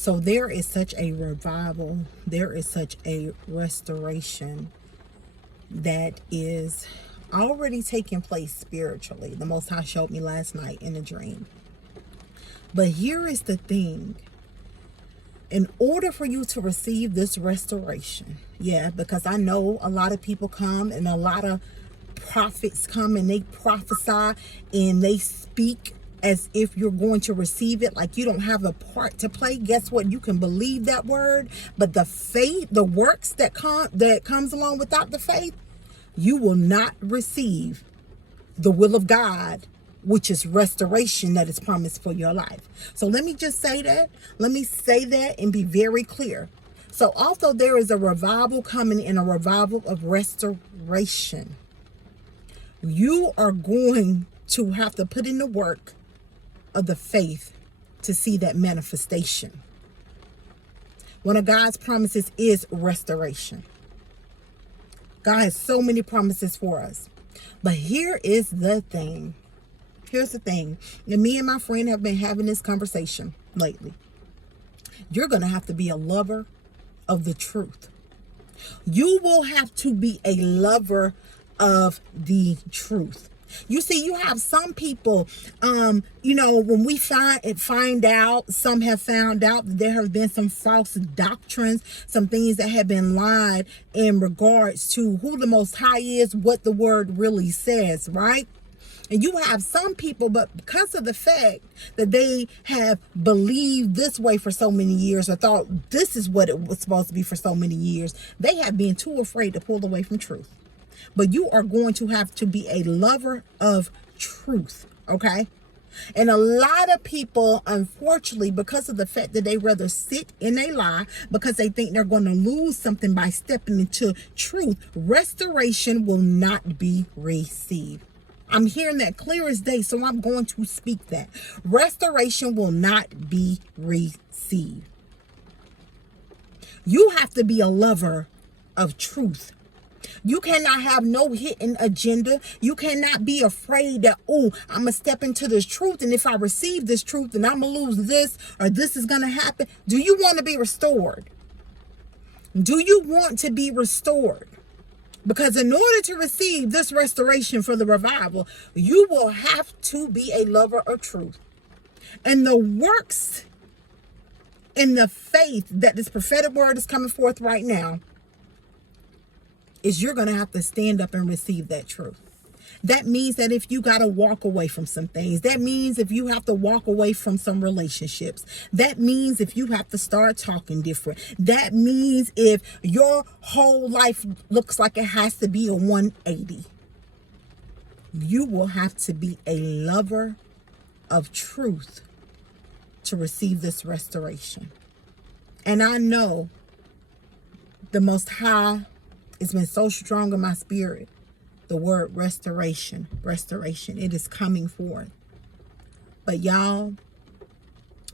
So there is such a revival, there is such a restoration that is already taking place spiritually. The Most High showed me last night in a dream. But here is the thing. In order for you to receive this restoration, because I know a lot of people come and a lot of prophets come and they prophesy and they speak as if you're going to receive it, like you don't have a part to play. Guess what? You can believe that word, but the faith, the works that comes along without the faith, you will not receive the will of God, which is restoration that is promised for your life. So let me just say that. Let me say that and be very clear. So although there is a revival coming and a revival of restoration, you are going to have to put in the work of the faith to see that manifestation. One of God's promises is restoration. God has so many promises for us. But here is the thing. Here's the thing. And me and my friend have been having this conversation lately. You're going to have to be a lover of the truth. You will have to be a lover of the truth. You see, you have some people, when we find out, some have found out that there have been some false doctrines, some things that have been lied in regards to who the Most High is, what the word really says, right? And you have some people, but because of the fact that they have believed this way for so many years, or thought this is what it was supposed to be for so many years, they have been too afraid to pull away from truth. But you are going to have to be a lover of truth, okay? And a lot of people, unfortunately, because of the fact that they rather sit in a lie, because they think they're going to lose something by stepping into truth, restoration will not be received. I'm hearing that clear as day, so I'm going to speak that. Restoration will not be received. You have to be a lover of truth. You cannot have no hidden agenda. You cannot be afraid that, I'm going to step into this truth, and if I receive this truth, then I'm going to lose this, or this is going to happen. Do you want to be restored? Do you want to be restored? Because in order to receive this restoration for the revival, you will have to be a lover of truth. And the works in the faith that this prophetic word is coming forth right now is you're going to have to stand up and receive that truth. That means that if you got to walk away from some things, that means if you have to walk away from some relationships, that means if you have to start talking different, that means if your whole life looks like it has to be a 180, you will have to be a lover of truth to receive this restoration. And I know the Most High, it's been so strong in my spirit. The word restoration, it is coming forth. But y'all,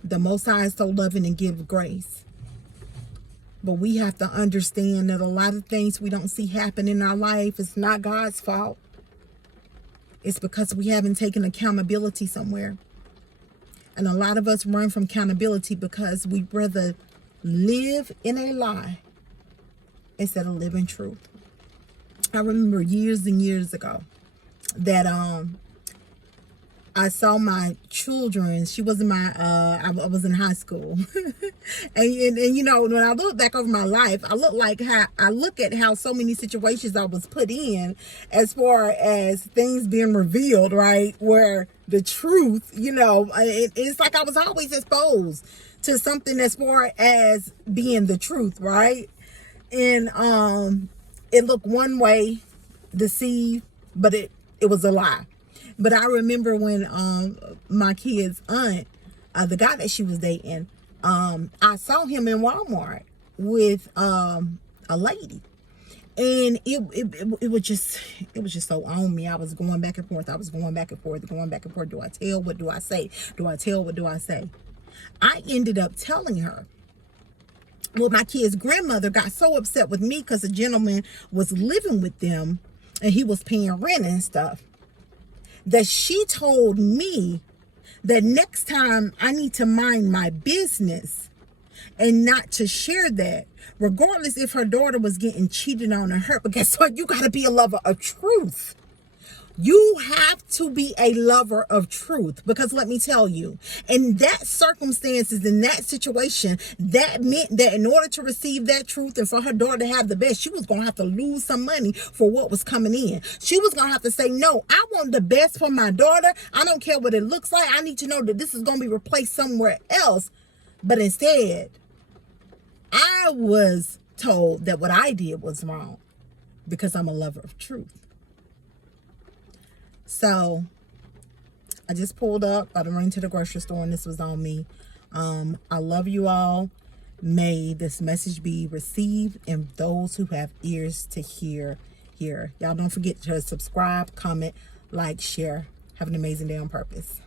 the Most High is so loving and give grace. But we have to understand that a lot of things we don't see happen in our life, it's not God's fault. It's because we haven't taken accountability somewhere. And a lot of us run from accountability because we'd rather live in a lie instead of living truth. I remember years and years ago that I saw my children. She was in my I was in high school, and when I look back over my life, I look at how so many situations I was put in, as far as things being revealed, right, where the truth, it's like I was always exposed to something as far as being the truth, right, and it looked one way, deceived, but it was a lie. But I remember when my kid's aunt, the guy that she was dating, I saw him in Walmart with a lady, and it was just so on me. I was going back and forth. Do I tell? What do I say? Do I tell? What do I say? I ended up telling her. Well, my kid's grandmother got so upset with me because a gentleman was living with them and he was paying rent and stuff, that she told me that next time I need to mind my business and not to share that, regardless if her daughter was getting cheated on or hurt. But guess what? You got to be a lover of truth. You have to be a lover of truth, because let me tell you, in that circumstances, in that situation, that meant that in order to receive that truth and for her daughter to have the best, she was going to have to lose some money for what was coming in. She was going to have to say, no, I want the best for my daughter. I don't care what it looks like. I need to know that this is going to be replaced somewhere else. But instead, I was told that what I did was wrong because I'm a lover of truth. So I just pulled up. I ran to the grocery store and this was on me. I love you all. May this message be received, and those who have ears to hear. Y'all don't forget to subscribe, comment, like, share. Have an amazing day on purpose.